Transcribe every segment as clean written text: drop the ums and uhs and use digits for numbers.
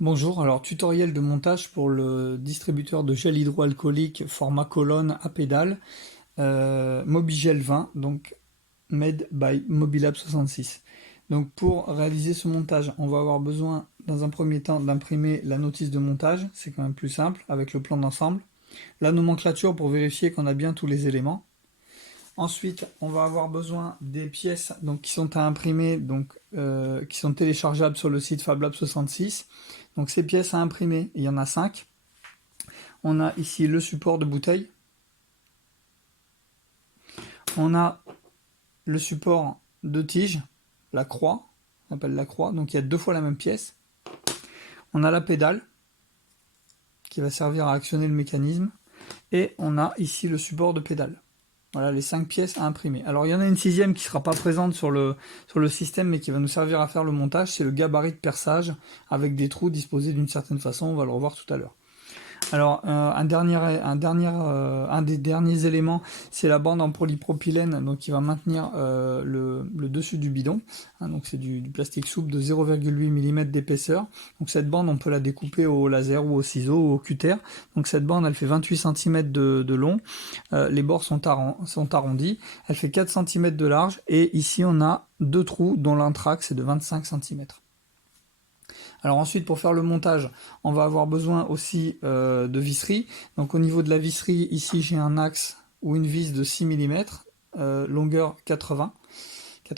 Bonjour, alors tutoriel de montage pour le distributeur de gel hydroalcoolique format colonne à pédale Mobigel 20, donc made by Mobilab 66. Donc pour réaliser ce montage, on va avoir besoin dans un premier temps d'imprimer la notice de montage, c'est quand même plus simple avec le plan d'ensemble, la nomenclature pour vérifier qu'on a bien tous les éléments. Ensuite, on va avoir besoin des pièces donc, qui sont à imprimer, qui sont téléchargeables sur le site FabLab 66. Donc ces pièces à imprimer, il y en a 5. On a ici le support de bouteille. On a le support de tige, la croix, on appelle la croix, donc il y a 2 fois la même pièce. On a la pédale, qui va servir à actionner le mécanisme. Et on a ici le support de pédale. Voilà les 5 pièces à imprimer. Alors il y en a une 6e qui ne sera pas présente sur le système mais qui va nous servir à faire le montage, c'est le gabarit de perçage avec des trous disposés d'une certaine façon, on va le revoir tout à l'heure. Alors un des derniers éléments, c'est la bande en polypropylène donc qui va maintenir le dessus du bidon. Donc c'est du plastique souple de 0,8 mm d'épaisseur. Donc cette bande, on peut la découper au laser ou au ciseau ou au cutter. Donc cette bande, elle fait 28 cm de long. Les bords sont arrondis. Elle fait 4 cm de large. Et ici, on a 2 trous dont l'intrax est de 25 cm. Alors ensuite, pour faire le montage, on va avoir besoin aussi de visserie. Donc au niveau de la visserie, ici j'ai un axe ou une vis de 6 mm, longueur 80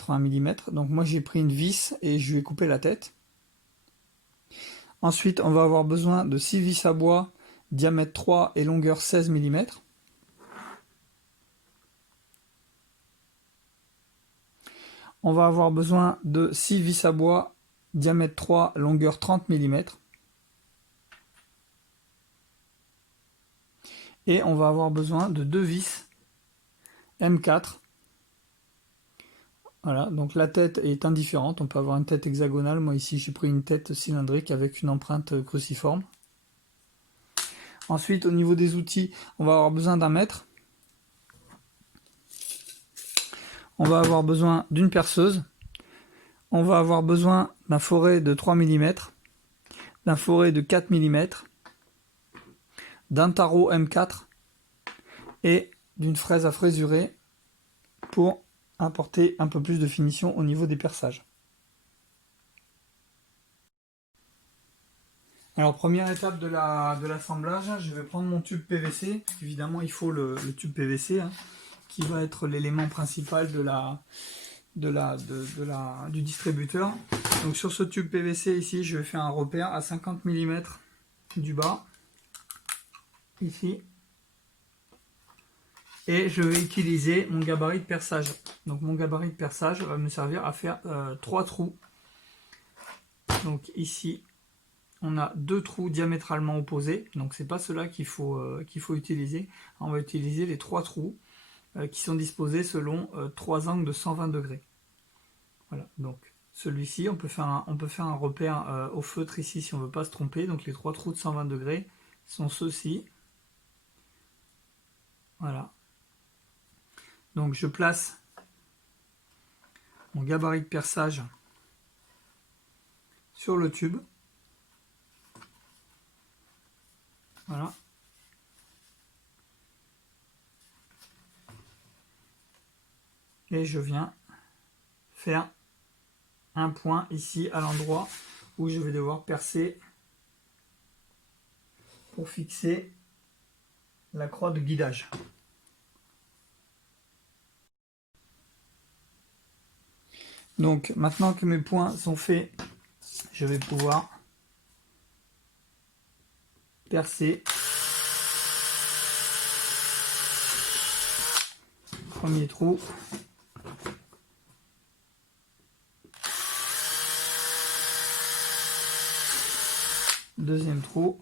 mm. Donc moi j'ai pris une vis et je lui ai coupé la tête. Ensuite, on va avoir besoin de 6 vis à bois, diamètre 3 et longueur 16 mm. On va avoir besoin de 6 vis à bois, diamètre 3, longueur 30 mm. Et on va avoir besoin de 2 vis M4. Voilà, donc la tête est indifférente, on peut avoir une tête hexagonale, moi ici j'ai pris une tête cylindrique avec une empreinte cruciforme. Ensuite, au niveau des outils, on va avoir besoin d'un mètre. On va avoir besoin d'une perceuse. On va avoir besoin d'un foret de 3 mm, d'un foret de 4 mm, d'un tarot M4 et d'une fraise à fraisurer pour apporter un peu plus de finition au niveau des perçages. Alors première étape de l'assemblage, je vais prendre mon tube PVC, parce qu'évidemment il faut le tube PVC, qui va être l'élément principal du distributeur. Donc sur ce tube PVC ici, je vais faire un repère à 50 mm du bas, ici, et je vais utiliser mon gabarit de perçage. Donc mon gabarit de perçage va me servir à faire 3 trous. Donc ici, on a 2 trous diamétralement opposés, donc c'est pas cela qu'il faut utiliser. On va utiliser les 3 trous qui sont disposés selon 3 angles de 120 degrés. Voilà, donc celui-ci, on peut faire un repère au feutre ici si on ne veut pas se tromper. Donc les 3 trous de 120 degrés sont ceux-ci. Voilà. Donc je place mon gabarit de perçage sur le tube. Voilà. Et je viens faire un point ici à l'endroit où je vais devoir percer pour fixer la croix de guidage. Donc maintenant que mes points sont faits, je vais pouvoir percer. Premier trou. Deuxième trou.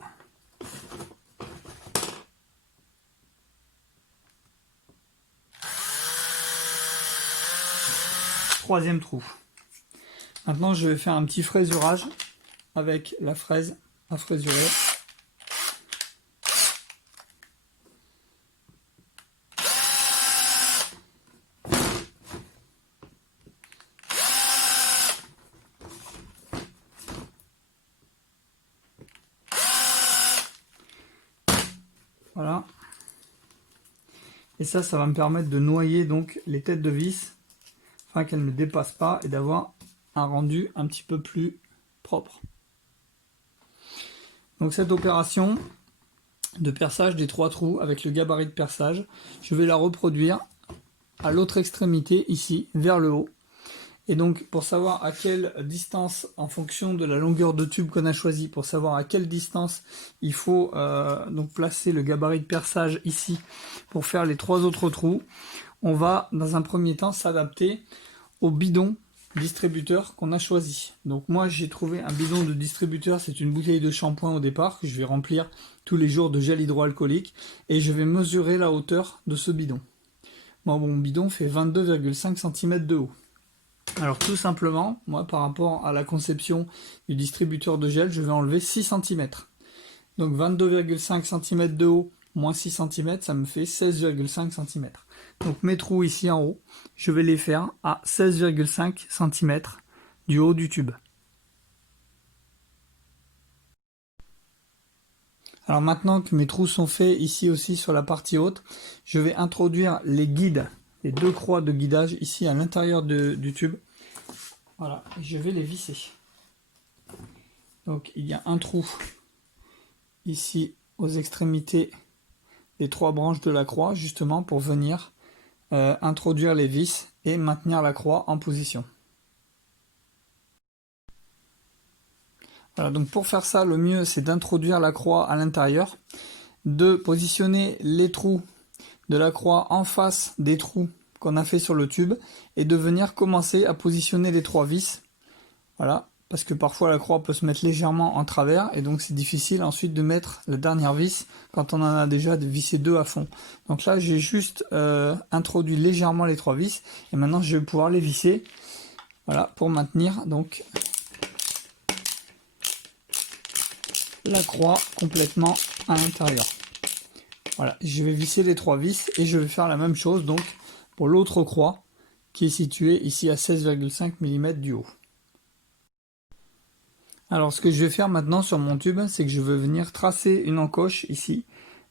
Troisième trou. Maintenant, je vais faire un petit fraisurage avec la fraise à fraisurer. Voilà. Et ça va me permettre de noyer donc les têtes de vis afin qu'elles ne dépassent pas et d'avoir un rendu un petit peu plus propre. Donc cette opération de perçage des 3 trous avec le gabarit de perçage, je vais la reproduire à l'autre extrémité ici vers le haut. Et donc pour savoir à quelle distance, en fonction de la longueur de tube qu'on a choisi, pour savoir à quelle distance il faut donc placer le gabarit de perçage ici pour faire les 3 autres trous, on va dans un premier temps s'adapter au bidon distributeur qu'on a choisi. Donc moi j'ai trouvé un bidon de distributeur, c'est une bouteille de shampoing au départ que je vais remplir tous les jours de gel hydroalcoolique et je vais mesurer la hauteur de ce bidon. Moi, mon bidon fait 22,5 cm de haut. Alors tout simplement, moi par rapport à la conception du distributeur de gel, je vais enlever 6 cm. Donc 22,5 cm de haut moins 6 cm, ça me fait 16,5 cm. Donc mes trous ici en haut, je vais les faire à 16,5 cm du haut du tube. Alors maintenant que mes trous sont faits ici aussi sur la partie haute, je vais introduire les guides, les 2 croix de guidage ici à l'intérieur du tube. Voilà, et je vais les visser. Donc il y a un trou ici aux extrémités des 3 branches de la croix, justement pour venir introduire les vis et maintenir la croix en position. Voilà, donc pour faire ça, le mieux c'est d'introduire la croix à l'intérieur, de positionner les trous de la croix en face des trous qu'on a fait sur le tube et de venir commencer à positionner les 3 vis. Voilà, parce que parfois la croix peut se mettre légèrement en travers et donc c'est difficile ensuite de mettre la dernière vis quand on en a déjà vissé 2 à fond. Donc là j'ai juste introduit légèrement les 3 vis et maintenant je vais pouvoir les visser, voilà, pour maintenir donc la croix complètement à l'intérieur. Voilà, je vais visser les 3 vis et je vais faire la même chose donc pour l'autre croix qui est située ici à 16,5 mm du haut. Alors ce que je vais faire maintenant sur mon tube, c'est que je vais venir tracer une encoche ici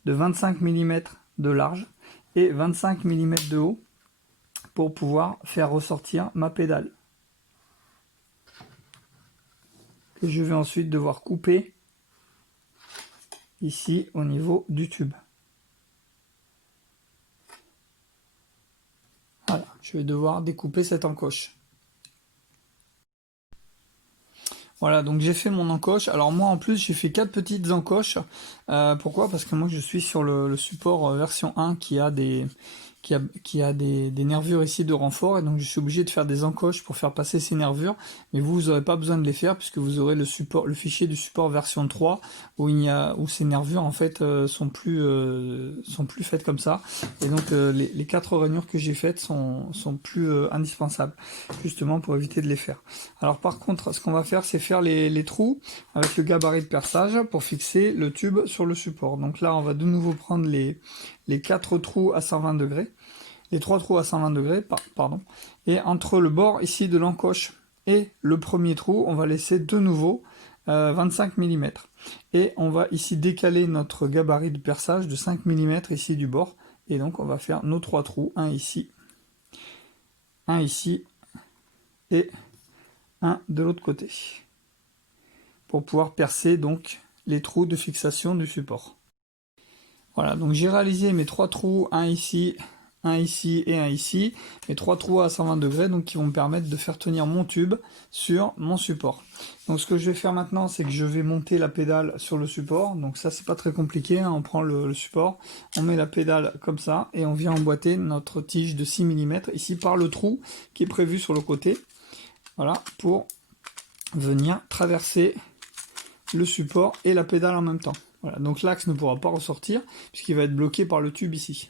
de 25 mm de large et 25 mm de haut pour pouvoir faire ressortir ma pédale. Que je vais ensuite devoir couper ici au niveau du tube. Voilà, je vais devoir découper cette encoche. Voilà, donc j'ai fait mon encoche. Alors moi en plus j'ai fait 4 petites encoches. Pourquoi? Parce que moi je suis sur le support version 1 qui a des nervures ici de renfort et donc je suis obligé de faire des encoches pour faire passer ces nervures, mais vous n'aurez pas besoin de les faire puisque vous aurez le fichier du support version 3 où ces nervures en fait sont plus faites comme ça et donc les 4 rainures que j'ai faites sont plus indispensables justement pour éviter de les faire. Alors par contre ce qu'on va faire c'est faire les trous avec le gabarit de perçage pour fixer le tube sur le support. Donc là on va de nouveau prendre les 4 trous à 120 degrés, les 3 trous à 120 degrés, pardon, et entre le bord ici de l'encoche et le premier trou, on va laisser de nouveau 25 mm. Et on va ici décaler notre gabarit de perçage de 5 mm ici du bord, et donc on va faire nos 3 trous, un ici et un de l'autre côté, pour pouvoir percer donc les trous de fixation du support. Voilà, donc j'ai réalisé mes 3 trous, un ici et un ici, mes 3 trous à 120 degrés, donc qui vont me permettre de faire tenir mon tube sur mon support. Donc ce que je vais faire maintenant, c'est que je vais monter la pédale sur le support, donc ça c'est pas très compliqué, hein. On prend le support, on met la pédale comme ça, et on vient emboîter notre tige de 6 mm, ici par le trou qui est prévu sur le côté, voilà, pour venir traverser le support et la pédale en même temps. Voilà, donc l'axe ne pourra pas ressortir puisqu'il va être bloqué par le tube ici.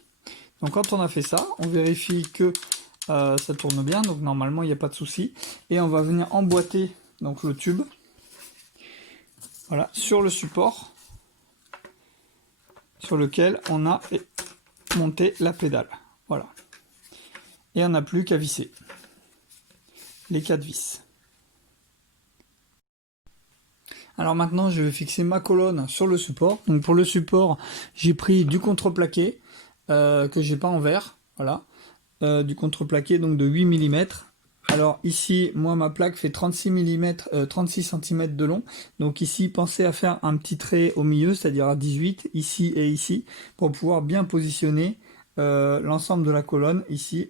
Donc quand on a fait ça, on vérifie que ça tourne bien, donc normalement il n'y a pas de souci. Et on va venir emboîter donc le tube, voilà, sur le support sur lequel on a monté la pédale. Voilà. Et on n'a plus qu'à visser les 4 vis. Alors maintenant, je vais fixer ma colonne sur le support. Donc pour le support, j'ai pris du contreplaqué que j'ai peint en vert, voilà, du contreplaqué donc de 8 mm. Alors ici, moi ma plaque fait 36 mm, 36 cm de long. Donc ici, pensez à faire un petit trait au milieu, c'est-à-dire à 18, ici et ici, pour pouvoir bien positionner l'ensemble de la colonne ici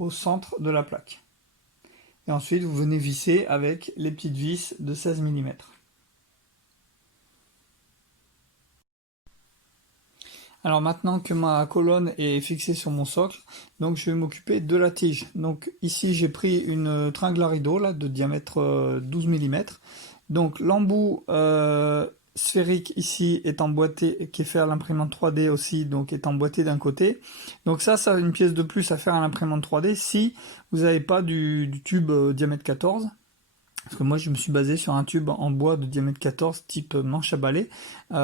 au centre de la plaque. Et ensuite, vous venez visser avec les petites vis de 16 mm. Alors maintenant que ma colonne est fixée sur mon socle, donc je vais m'occuper de la tige. Donc ici j'ai pris une tringle à rideau là, de diamètre 12 mm. Donc l'embout sphérique ici est emboîté, qui est fait à l'imprimante 3D aussi, donc est emboîté d'un côté. Donc ça a une pièce de plus à faire à l'imprimante 3D si vous n'avez pas du tube diamètre 14. Parce que moi je me suis basé sur un tube en bois de diamètre 14 type manche à balai,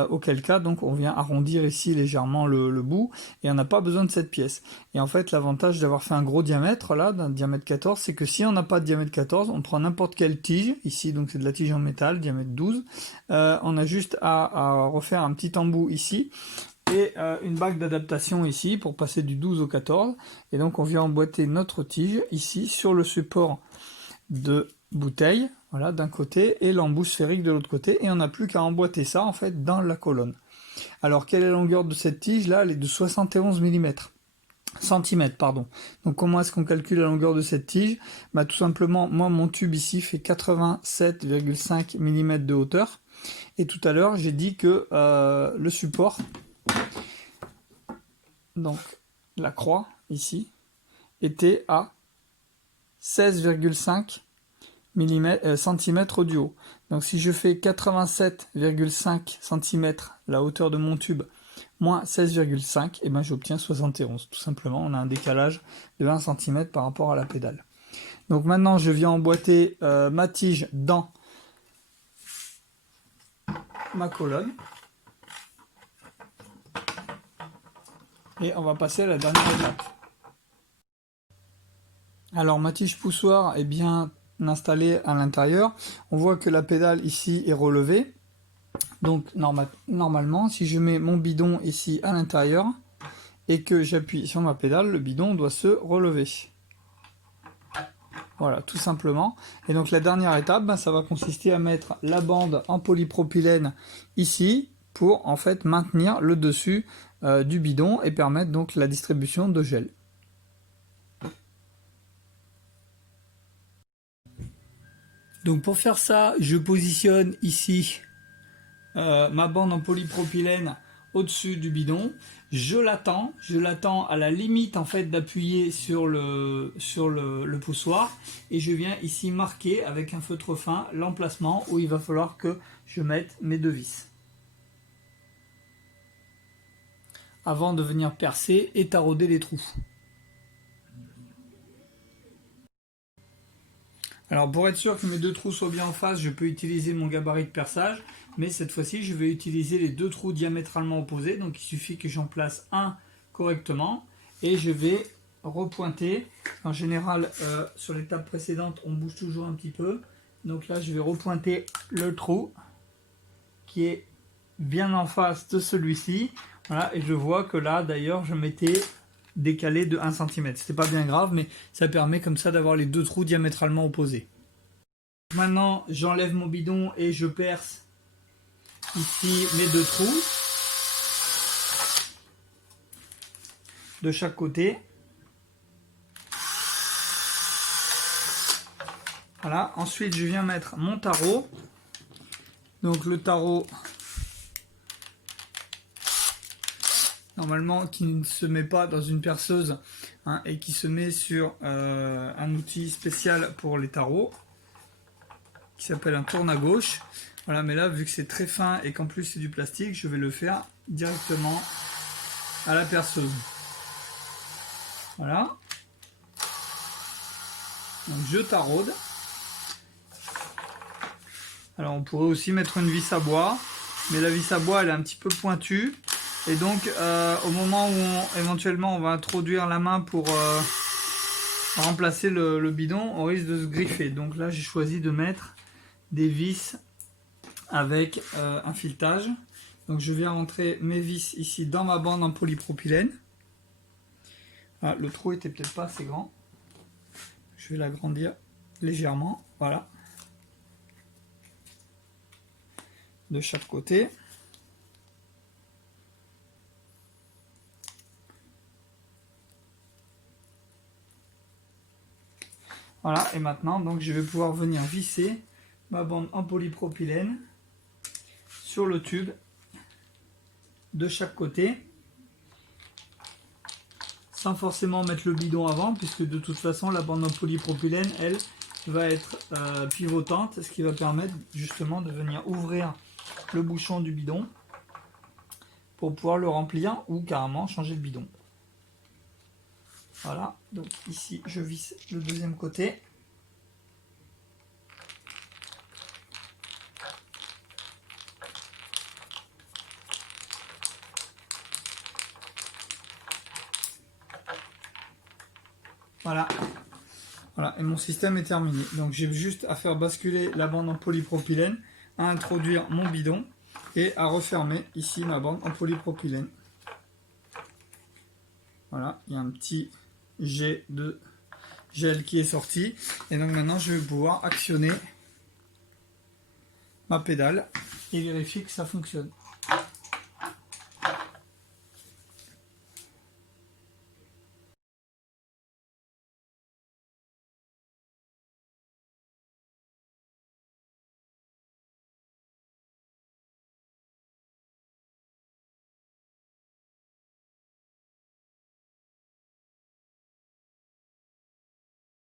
auquel cas donc on vient arrondir ici légèrement le bout et on n'a pas besoin de cette pièce. Et en fait l'avantage d'avoir fait un gros diamètre là, d'un diamètre 14, c'est que si on n'a pas de diamètre 14, on prend n'importe quelle tige, ici donc c'est de la tige en métal, diamètre 12, on a juste à refaire un petit embout ici, et une bague d'adaptation ici pour passer du 12 au 14, et donc on vient emboîter notre tige ici sur le support de bouteille, voilà, d'un côté, et l'embout sphérique de l'autre côté, et on n'a plus qu'à emboîter ça en fait dans la colonne. Alors quelle est la longueur de cette tige là? Elle est de 71 mm. Centimètres, pardon. Donc comment est-ce qu'on calcule la longueur de cette tige? Bah tout simplement, moi mon tube ici fait 87,5 mm de hauteur, et tout à l'heure j'ai dit que le support, donc la croix ici, était à 16,5 cm du haut. Donc si je fais 87,5 cm la hauteur de mon tube moins 16,5, et ben j'obtiens 71. Tout simplement, on a un décalage de 1 cm par rapport à la pédale. Donc maintenant, je viens emboîter ma tige dans ma colonne. Et on va passer à la dernière étape. Alors ma tige poussoir est bien installée à l'intérieur. On voit que la pédale ici est relevée. Donc normalement, si je mets mon bidon ici à l'intérieur et que j'appuie sur ma pédale, le bidon doit se relever. Voilà, tout simplement. Et donc la dernière étape, ça va consister à mettre la bande en polypropylène ici pour en fait maintenir le dessus du bidon et permettre donc la distribution de gel. Donc pour faire ça, je positionne ici ma bande en polypropylène au-dessus du bidon. Je l'attends à la limite en fait d'appuyer sur le poussoir, et je viens ici marquer avec un feutre fin l'emplacement où il va falloir que je mette mes deux vis avant de venir percer et tarauder les trous. Alors pour être sûr que mes deux trous soient bien en face, je peux utiliser mon gabarit de perçage, mais cette fois-ci je vais utiliser les deux trous diamétralement opposés, donc il suffit que j'en place un correctement, et je vais repointer. En général sur l'étape précédente on bouge toujours un petit peu, donc là je vais repointer le trou qui est bien en face de celui-ci, voilà, et je vois que là d'ailleurs je m'étais décalé de 1 cm. C'est pas bien grave, mais ça permet comme ça d'avoir les deux trous diamétralement opposés. Maintenant, j'enlève mon bidon et je perce ici mes deux trous de chaque côté. Voilà, ensuite je viens mettre mon tarot. Donc le tarot, normalement qui ne se met pas dans une perceuse, hein, et qui se met sur un outil spécial pour les tarots qui s'appelle un tourne à gauche. Voilà, mais là vu que c'est très fin et qu'en plus c'est du plastique, je vais le faire directement à la perceuse. Voilà, donc je taraude. Alors on pourrait aussi mettre une vis à bois, mais la vis à bois elle est un petit peu pointue, et donc au moment où éventuellement on va introduire la main pour remplacer le bidon, on risque de se griffer. Donc là j'ai choisi de mettre des vis avec un filetage. Donc je vais rentrer mes vis ici dans ma bande en polypropylène. Ah, le trou était peut-être pas assez grand. Je vais l'agrandir légèrement. Voilà. De chaque côté. Voilà, et maintenant donc je vais pouvoir venir visser ma bande en polypropylène sur le tube de chaque côté, sans forcément mettre le bidon avant, puisque de toute façon la bande en polypropylène, elle, va être pivotante, ce qui va permettre justement de venir ouvrir le bouchon du bidon pour pouvoir le remplir ou carrément changer le bidon. Voilà, donc ici je visse le deuxième côté. Voilà. Voilà, et mon système est terminé. Donc j'ai juste à faire basculer la bande en polypropylène, à introduire mon bidon et à refermer ici ma bande en polypropylène. Voilà, il y a un petit jet de gel qui est sorti. Et donc maintenant je vais pouvoir actionner ma pédale et vérifier que ça fonctionne.